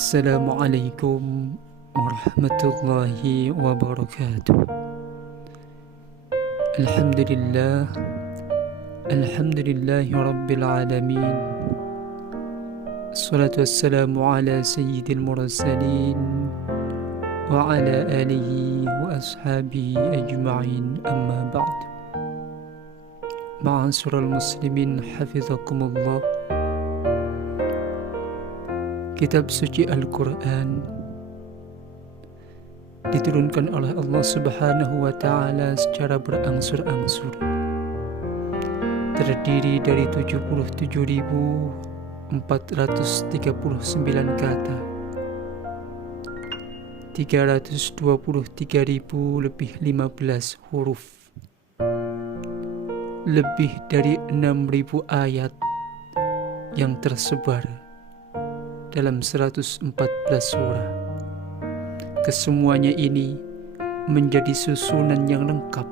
Assalamualaikum warahmatullahi wabarakatuh. Alhamdulillah, alhamdulillahi rabbil alamin. Assalatu wassalamu ala sayyidil mursalin wa ala alihi wa ashabihi ajma'in, amma ba'd. Ma'asyiral muslimin hafizakumullah. Kitab suci Al-Quran diturunkan oleh Allah Subhanahu wa Ta'ala secara berangsur-angsur, terdiri dari 77.439 kata, 323.000 lebih 15 huruf, lebih dari 6.000 ayat yang tersebar dalam 114 surah. Kesemuanya ini menjadi susunan yang lengkap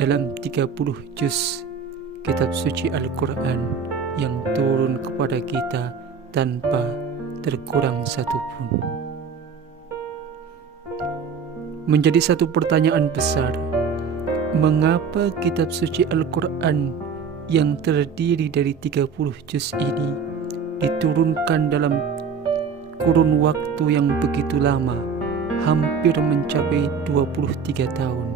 dalam 30 juz kitab suci Al-Quran yang turun kepada kita tanpa terkurang satupun. Menjadi satu pertanyaan besar, mengapa kitab suci Al-Quran yang terdiri dari 30 juz ini diturunkan dalam kurun waktu yang begitu lama, hampir mencapai 23 tahun.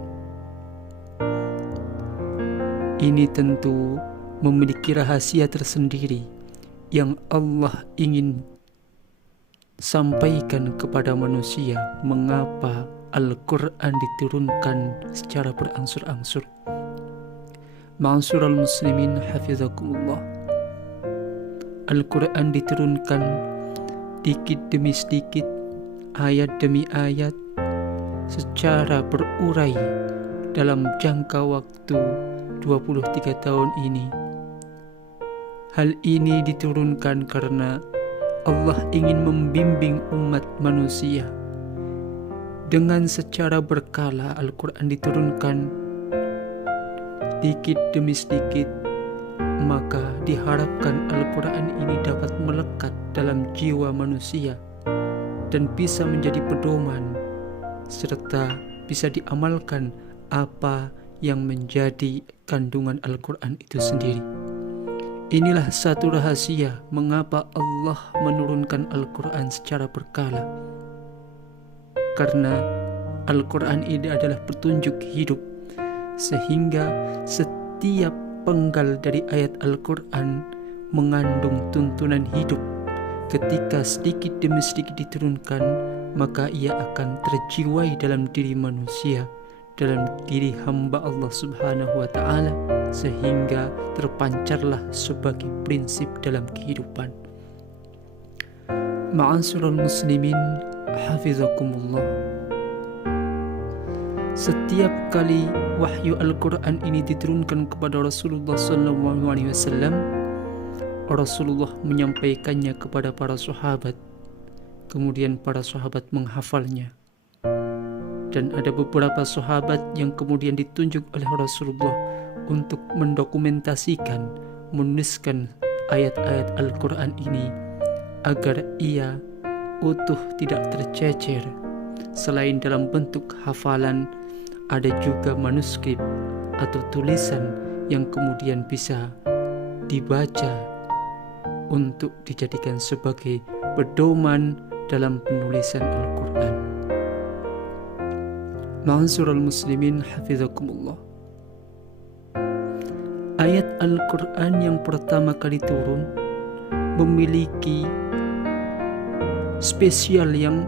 Ini tentu memiliki rahasia tersendiri yang Allah ingin sampaikan kepada manusia, mengapa Al-Quran diturunkan secara berangsur-angsur. Ma'asyiral muslimin hafizakumullah. Al-Quran diturunkan dikit demi sedikit, ayat demi ayat, secara berurai dalam jangka waktu 23 tahun ini. Hal ini diturunkan karena Allah ingin membimbing umat manusia. Dengan secara berkala Al-Quran diturunkan dikit demi sedikit, maka diharapkan Al-Quran ini dapat melekat dalam jiwa manusia dan bisa menjadi pedoman serta bisa diamalkan apa yang menjadi kandungan Al-Quran itu sendiri. Inilah satu rahasia mengapa Allah menurunkan Al-Quran secara berkala, karena Al-Quran ini adalah petunjuk hidup, sehingga setiap penggal dari ayat Al-Quran mengandung tuntunan hidup. Ketika sedikit demi sedikit diturunkan, maka ia akan terjiwai dalam diri manusia, dalam diri hamba Allah Subhanahu wa Ta'ala, sehingga terpancarlah sebagai prinsip dalam kehidupan. Ma'asyiral muslimin hafizakumullah. Setiap kali wahyu Al-Quran ini diturunkan kepada Rasulullah SAW, Rasulullah menyampaikannya kepada para sahabat, kemudian para sahabat menghafalnya. Dan ada beberapa sahabat yang kemudian ditunjuk oleh Rasulullah untuk mendokumentasikan, menuliskan ayat-ayat Al-Quran ini agar ia utuh, tidak tercecer. Selain dalam bentuk hafalan, ada juga manuskrip atau tulisan yang kemudian bisa dibaca untuk dijadikan sebagai pedoman dalam penulisan Al-Quran. Ma'asyiral muslimin hafizakumullah. Ayat Al-Quran yang pertama kali turun memiliki spesial yang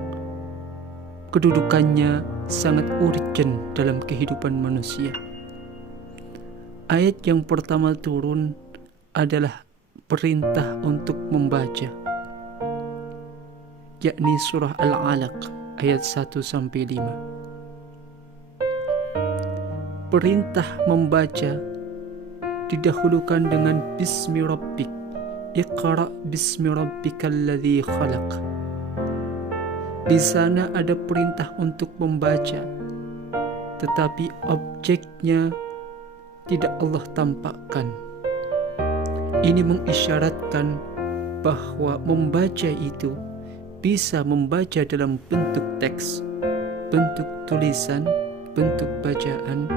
kedudukannya sangat urgent dalam kehidupan manusia. Ayat yang pertama turun adalah perintah untuk membaca, yakni surah Al-Alaq ayat 1-5. Perintah membaca didahulukan dengan Bismi Rabbik, Iqra bismi rabbikal ladzi khalaq. Di sana ada perintah untuk membaca, tetapi objeknya tidak Allah tampakkan. Ini mengisyaratkan bahwa membaca itu bisa membaca dalam bentuk teks, bentuk tulisan, bentuk bacaan,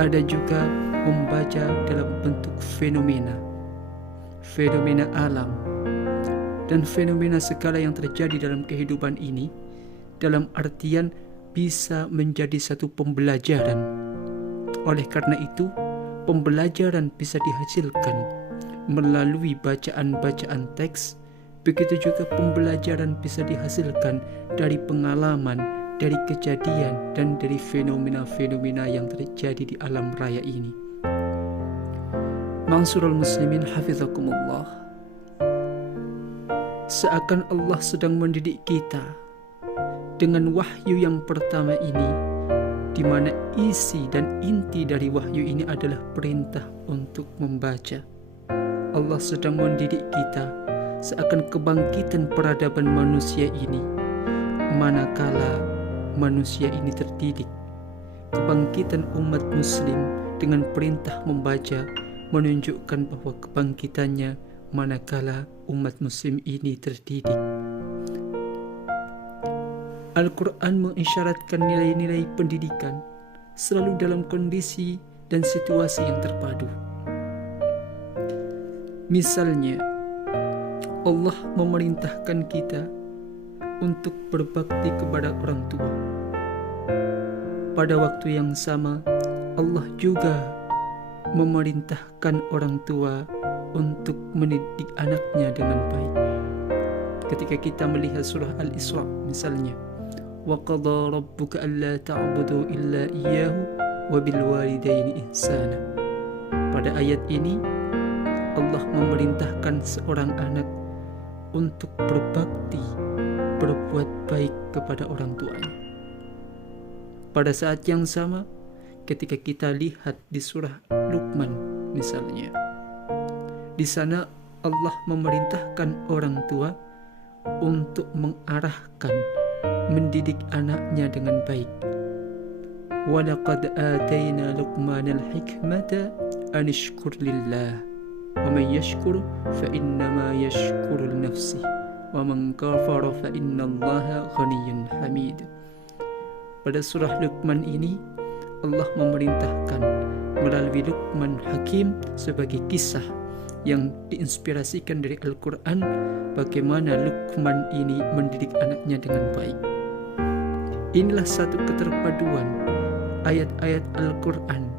ada juga membaca dalam bentuk fenomena alam, dan fenomena segala yang terjadi dalam kehidupan ini, dalam artian bisa menjadi satu pembelajaran. Oleh karena itu, pembelajaran bisa dihasilkan melalui bacaan-bacaan teks. Begitu juga pembelajaran bisa dihasilkan dari pengalaman, dari kejadian, dan dari fenomena-fenomena yang terjadi di alam raya ini. Ma'asyiral muslimin hafizakumullah, seakan Allah sedang mendidik kita dengan wahyu yang pertama ini, di mana isi dan inti dari wahyu ini adalah perintah untuk membaca. Allah sedang mendidik kita seakan kebangkitan peradaban manusia ini, manakala manusia ini terdidik. Kebangkitan umat muslim dengan perintah membaca menunjukkan bahwa kebangkitannya manakala umat muslim ini terdidik. Al-Quran mengisyaratkan nilai-nilai pendidikan selalu dalam kondisi dan situasi yang terpadu. Misalnya, Allah memerintahkan kita untuk berbakti kepada orang tua. Pada waktu yang sama, Allah juga memerintahkan orang tua untuk mendidik anaknya dengan baik. Ketika kita melihat surah Al-Isra misalnya, وَقَضَى رَبُّكَ أَلَّا تَعْبُدُوا إِلَّا إِيَّاهُ وَبِالْوَالِدَيْنِ إِحْسَانًا. Pada ayat ini, Allah memerintahkan seorang anak untuk berbakti, berbuat baik kepada orang tuanya. Pada saat yang sama, ketika kita lihat di surah Luqman misalnya, di sana Allah memerintahkan orang tua untuk mengarahkan, mendidik anaknya dengan baik. وَلَقَدْ آتَيْنَا لُقْمَانَ الْحِكْمَةَ أَنِ اشْكُرْ لِلَّهِ وَمَنْ يَشْكُرْ فَإِنَّمَا يَشْكُرُ لِنَفْسِهِ وَمَنْ كَفَرَ فَإِنَّ اللَّهَ غَنِيٌّ حَمِيدٌ. Pada surah Luqman ini, Allah memerintahkan melalui Luqman Hakim sebagai kisah yang diinspirasikan dari Al-Quran, bagaimana Luqman ini mendidik anaknya dengan baik. Inilah satu keterpaduan ayat-ayat Al-Quran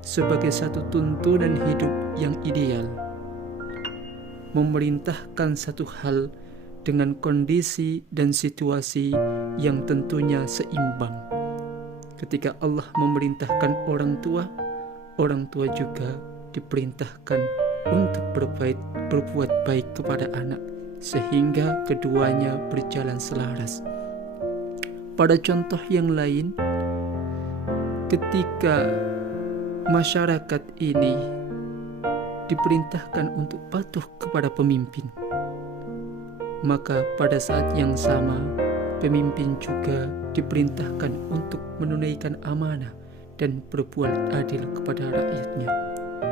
sebagai satu tuntunan hidup yang ideal, memerintahkan satu hal dengan kondisi dan situasi yang tentunya seimbang. Ketika Allah memerintahkan orang tua juga diperintahkan untuk berbuat baik kepada anak, sehingga keduanya berjalan selaras. Pada contoh yang lain, ketika masyarakat ini diperintahkan untuk patuh kepada pemimpin, maka pada saat yang sama pemimpin juga diperintahkan untuk menunaikan amanah dan berbuat adil kepada rakyatnya.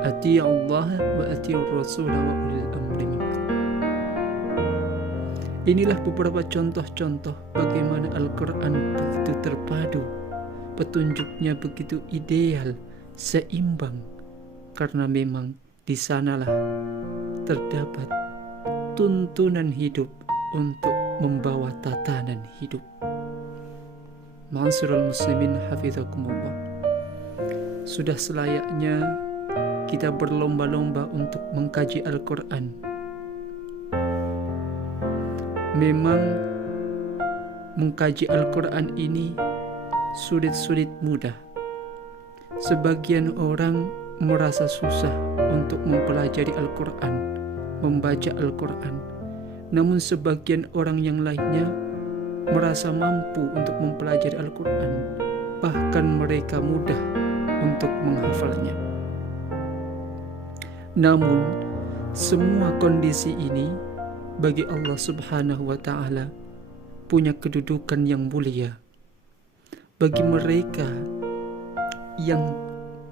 Ati'ullaha wa ati'ur rasula wa ulil amri minkum. Inilah beberapa contoh-contoh bagaimana Al-Quran begitu terpadu, petunjuknya begitu ideal, seimbang, karena memang di sanalah terdapat tuntunan hidup untuk membawa tatanan hidup. Ma'asyiral muslimin hafizakumullah, sudah selayaknya kita berlomba-lomba untuk mengkaji Al-Quran. Memang mengkaji Al-Quran ini sulit-sulit mudah. Sebagian orang merasa susah untuk mempelajari Al-Quran, membaca Al-Quran. Namun sebagian orang yang lainnya merasa mampu untuk mempelajari Al-Quran, bahkan mereka mudah untuk menghafalnya. Namun semua kondisi ini bagi Allah Subhanahu wa Ta'ala punya kedudukan yang mulia. Bagi mereka yang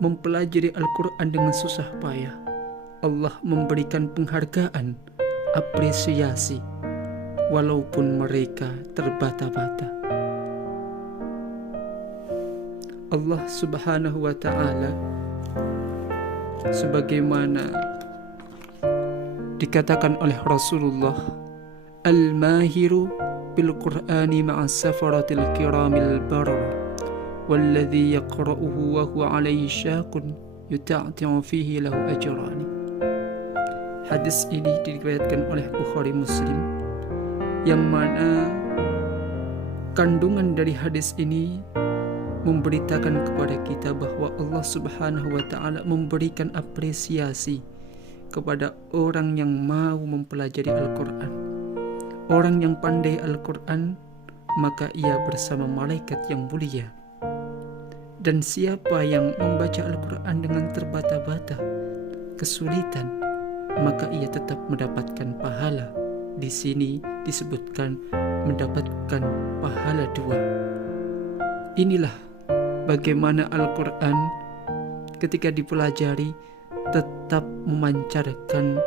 mempelajari Al-Quran dengan susah payah, Allah memberikan penghargaan, apresiasi. walaupun mereka terbata-bata. Allah Subhanahu wa Ta'ala, sebagaimana dikatakan oleh Rasulullah, al-mahiru bil Qur'ani ma'as safaratil kiramil barara walladhi yaqra'uhu wa huwa alayhi syaqun yuta'ti'u fihi lahu ajrani. Hadis ini diriwayatkan oleh Bukhari Muslim, yang mana kandungan dari hadis ini memberitakan kepada kita bahwa Allah Subhanahu wa Ta'ala memberikan apresiasi kepada orang yang mau mempelajari Al-Quran. Orang yang pandai Al-Quran, maka ia bersama malaikat yang mulia. Dan siapa yang membaca Al-Quran dengan terbata-bata, kesulitan, maka ia tetap mendapatkan pahala. Di sini disebutkan mendapatkan pahala 2. Inilah bagaimana Al-Quran ketika dipelajari tetap memancarkan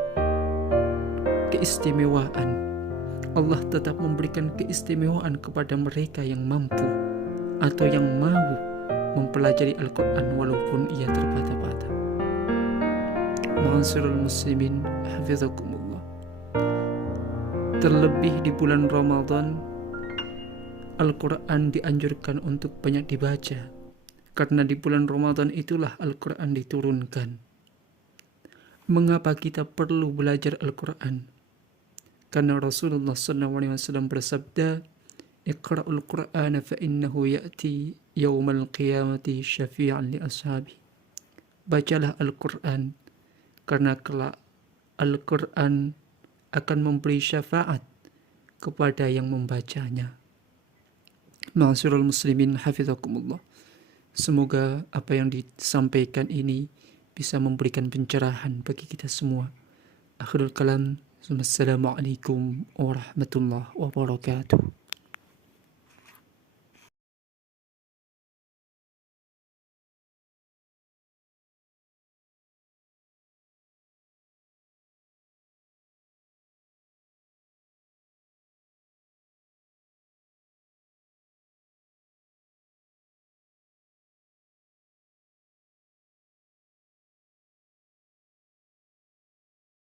keistimewaan. Allah tetap memberikan keistimewaan kepada mereka yang mampu atau yang mau mempelajari Al-Quran walaupun ia terbata-bata. Ma'asyiral muslimin, hafizakumullah. Terlebih di bulan Ramadan, Al-Quran dianjurkan untuk banyak dibaca, karena di bulan Ramadan itulah Al-Quran diturunkan. Mengapa kita perlu belajar Al-Quran? Karena Rasulullah SAW bersabda, Iqra'ul Qur'ana fa innahu ya'ti yawmal qiyamati syafi'an li ashabi. Bacalah Al-Quran, karena kelak Al-Quran akan memberi syafaat kepada yang membacanya. Ma'asyiral muslimin, hafizakumullah. Semoga apa yang disampaikan ini bisa memberikan pencerahan bagi kita semua. Akhirul kalam, assalamualaikum warahmatullahi wabarakatuh.